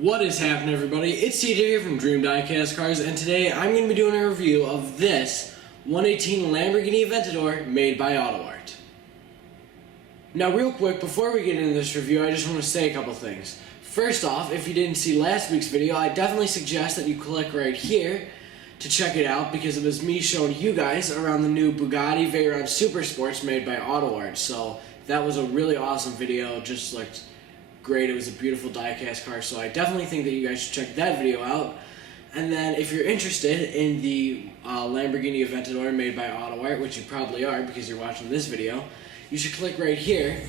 What is happening, everybody? It's TJ here from Dream Diecast Cars, and today I'm going to be doing a review of this 118 Lamborghini Aventador made by AUTOart. Now, real quick, before we get into this review, I just want to say a couple things. First off, if you didn't see last week's video, I definitely suggest that you click right here to check it out, because it was me showing you guys around the new Bugatti Veyron Super Sports made by AUTOart. So that was a really awesome video, just looked great. It was a beautiful diecast car, so I definitely think that you guys should check that video out. And then if you're interested in the Lamborghini Aventador made by AUTOart, which you probably are because you're watching this video, you should click right here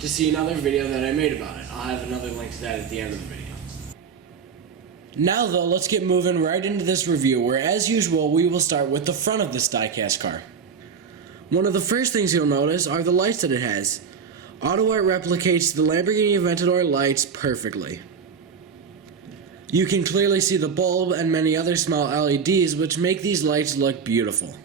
to see another video that I made about it. I'll have another link to that at the end of the video. Now though, let's get moving right into this review, where as usual we will start with the front of this diecast car. One of the first things you'll notice are the lights that it has. AUTOart replicates the Lamborghini Aventador lights perfectly. You can clearly see the bulb and many other small LEDs, which make these lights look beautiful.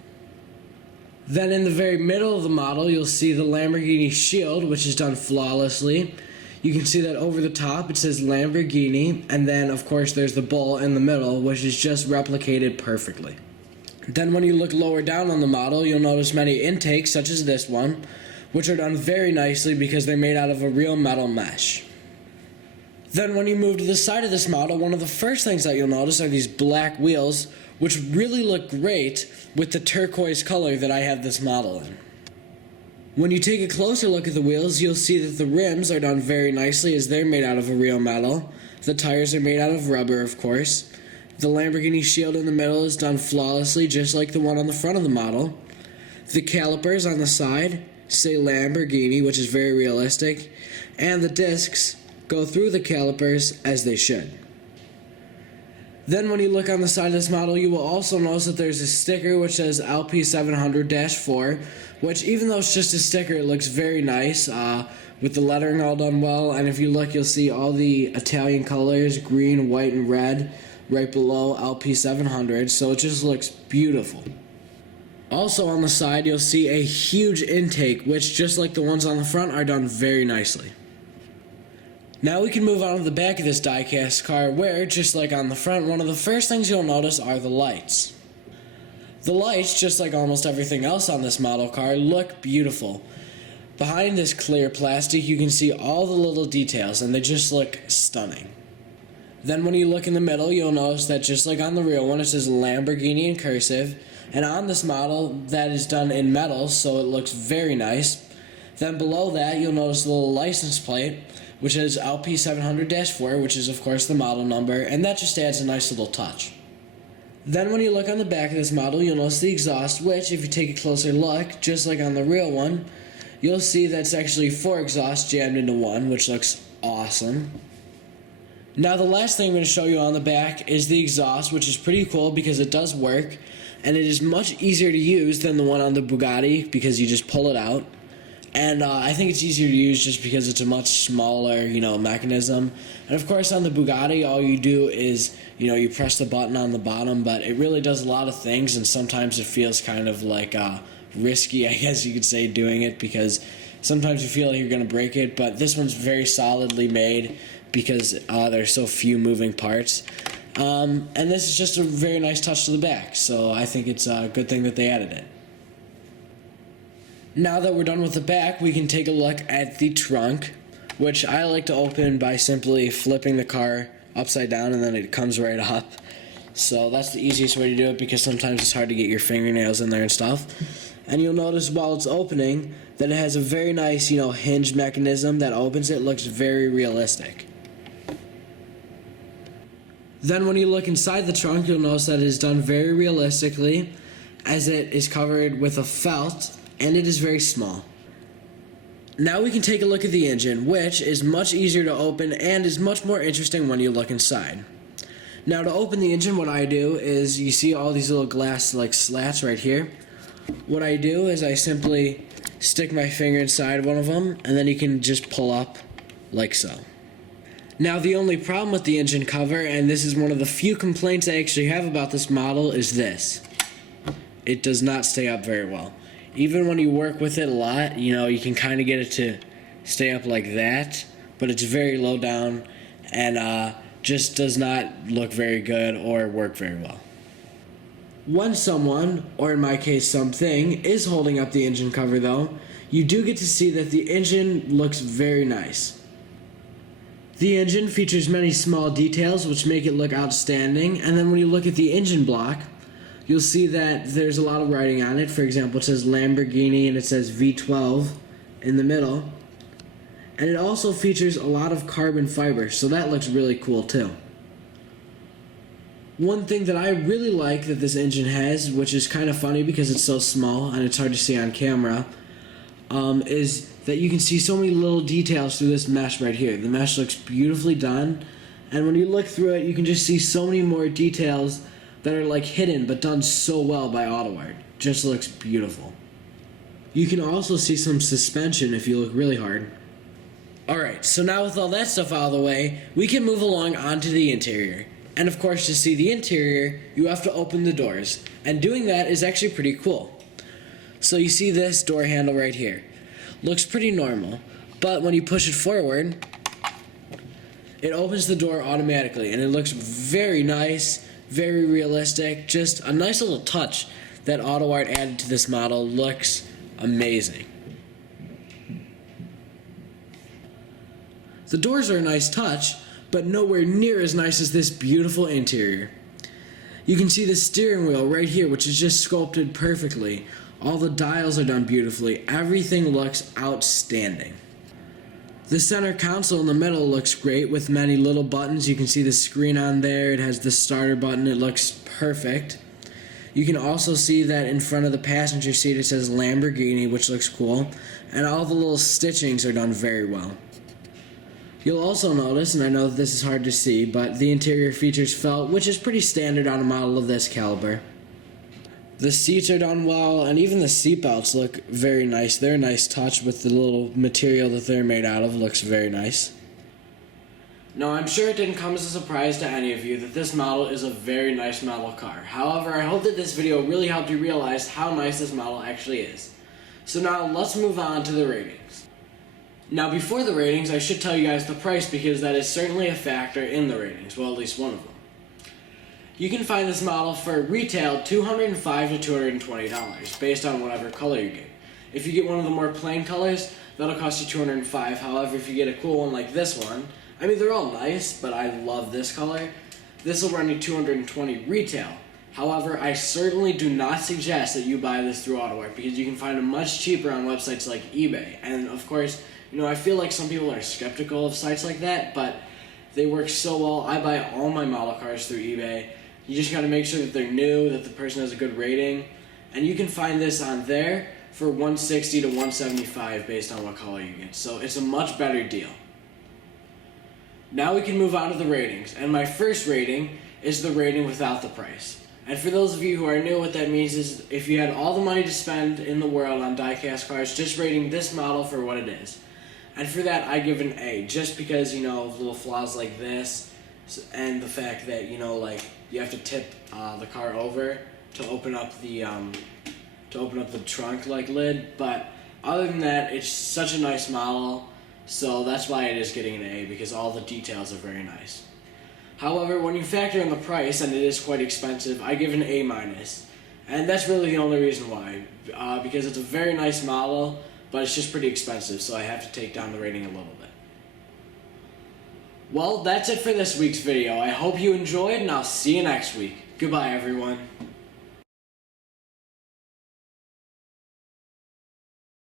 Then in the very middle of the model, you'll see the Lamborghini Shield, which is done flawlessly. You can see that over the top it says Lamborghini, and then of course there's the bull in the middle, which is just replicated perfectly. Then when you look lower down on the model, you'll notice many intakes, such as this one, which are done very nicely because they're made out of a real metal mesh. Then when you move to the side of this model, one of the first things that you'll notice are these black wheels, which really look great with the turquoise color that I have this model in. When you take a closer look at the wheels, you'll see that the rims are done very nicely, as they're made out of a real metal. The tires are made out of rubber, of course. The Lamborghini Shield in the middle is done flawlessly, just like the one on the front of the model. The calipers on the side say Lamborghini, which is very realistic, and the discs go through the calipers as they should. Then when you look on the side of this model, you will also notice that there's a sticker which says LP700-4, which, even though it's just a sticker, it looks very nice, with the lettering all done well. And if you look, you'll see all the Italian colors, green, white, and red, right below LP700, so it just looks beautiful. Also on the side, you'll see a huge intake, which, just like the ones on the front, are done very nicely. Now we can move on to the back of this diecast car, where, just like on the front, one of the first things you'll notice are the lights. The lights, just like almost everything else on this model car, look beautiful. Behind this clear plastic, you can see all the little details, and they just look stunning. Then when you look in the middle, you'll notice that just like on the real one, it says Lamborghini in cursive, and on this model, that is done in metal, so it looks very nice. Then below that, you'll notice the little license plate, which is LP700-4, which is of course the model number, and that just adds a nice little touch. Then when you look on the back of this model, you'll notice the exhaust, which, if you take a closer look, just like on the real one, you'll see that's actually 4 exhausts jammed into one, which looks awesome. Now the last thing I'm going to show you on the back is the exhaust, which is pretty cool because it does work, and it is much easier to use than the one on the Bugatti because you just pull it out. And I think it's easier to use just because it's a much smaller, mechanism. And of course on the Bugatti, all you do is, you press the button on the bottom, but it really does a lot of things, and sometimes it feels kind of like risky, I guess you could say, doing it, because sometimes you feel like you're going to break it, but this one's very solidly made because there's so few moving parts. And this is just a very nice touch to the back, so I think it's a good thing that they added it. Now that we're done with the back, we can take a look at the trunk, which I like to open by simply flipping the car upside down, and then it comes right up. So that's the easiest way to do it, because sometimes it's hard to get your fingernails in there and stuff. And you'll notice while it's opening that it has a very nice, hinge mechanism that opens it. It looks very realistic. Then when you look inside the trunk, you'll notice that it is done very realistically, as it is covered with a felt, and it is very small. Now we can take a look at the engine, which is much easier to open and is much more interesting when you look inside. Now to open the engine, what I do is, you see all these little glass slats right here. What I do is I simply stick my finger inside one of them, and then you can just pull up like so. Now the only problem with the engine cover, and this is one of the few complaints I actually have about this model, is this. It does not stay up very well. Even when you work with it a lot, you can kind of get it to stay up like that, but it's very low down, and just does not look very good or work very well. When someone, or in my case something, is holding up the engine cover though, you do get to see that the engine looks very nice. The engine features many small details which make it look outstanding, and then when you look at the engine block, you'll see that there's a lot of writing on it. For example, it says Lamborghini and it says V12 in the middle. And it also features a lot of carbon fiber, so that looks really cool too. One thing that I really like that this engine has, which is kind of funny because it's so small and it's hard to see on camera, is that you can see so many little details through this mesh right here. The mesh looks beautifully done, and when you look through it, you can just see so many more details that are like hidden but done so well by AUTOart. Just looks beautiful. You can also see some suspension if you look really hard. Alright, so now with all that stuff out of the way, we can move along onto the interior. And of course, to see the interior, you have to open the doors. And doing that is actually pretty cool. So you see this door handle right here. Looks pretty normal, but when you push it forward, it opens the door automatically, and it looks very nice, very realistic, just a nice little touch that AUTOart added to this model. Looks amazing. The doors are a nice touch, but nowhere near as nice as this beautiful interior. You can see the steering wheel right here, which is just sculpted perfectly. All the dials are done beautifully. Everything looks outstanding. The center console in the middle looks great with many little buttons. You can see the screen on there. It has the starter button. It looks perfect. You can also see that in front of the passenger seat it says Lamborghini, which looks cool. And all the little stitchings are done very well. You'll also notice, and I know that this is hard to see, but the interior features felt, which is pretty standard on a model of this caliber. The seats are done well, and even the seatbelts look very nice. They're a nice touch with the little material that they're made out of. Looks very nice. Now, I'm sure it didn't come as a surprise to any of you that this model is a very nice model car. However, I hope that this video really helped you realize how nice this model actually is. So now, let's move on to the ratings. Now, before the ratings, I should tell you guys the price because that is certainly a factor in the ratings, well, at least one of them. You can find this model for retail $205 to $220 based on whatever color you get. If you get one of the more plain colors, that'll cost you $205. However, if you get a cool one like this one, I mean, they're all nice, but I love this color, this will run you $220 retail. However, I certainly do not suggest that you buy this through AUTOart because you can find them much cheaper on websites like eBay. And of course, you know, I feel like some people are skeptical of sites like that, but they work so well. I buy all my model cars through eBay. You just gotta make sure that they're new, that the person has a good rating, and you can find this on there for $160 to $175 based on what color you get. So it's a much better deal. Now we can move on to the ratings, and my first rating is the rating without the price. And for those of you who are new, what that means is if you had all the money to spend in the world on die-cast cars, just rating this model for what it is. And for that, I give an A, just because, you know, of little flaws like this, and the fact that, you know, like, you have to tip the car over to open up the trunk, like, lid. But other than that, it's such a nice model, so that's why it is getting an A, because all the details are very nice. However, when you factor in the price, and it is quite expensive, I give an A-. And that's really the only reason why, because it's a very nice model, but it's just pretty expensive, so I have to take down the rating a little bit. Well, that's it for this week's video. I hope you enjoyed, and I'll see you next week. Goodbye, everyone.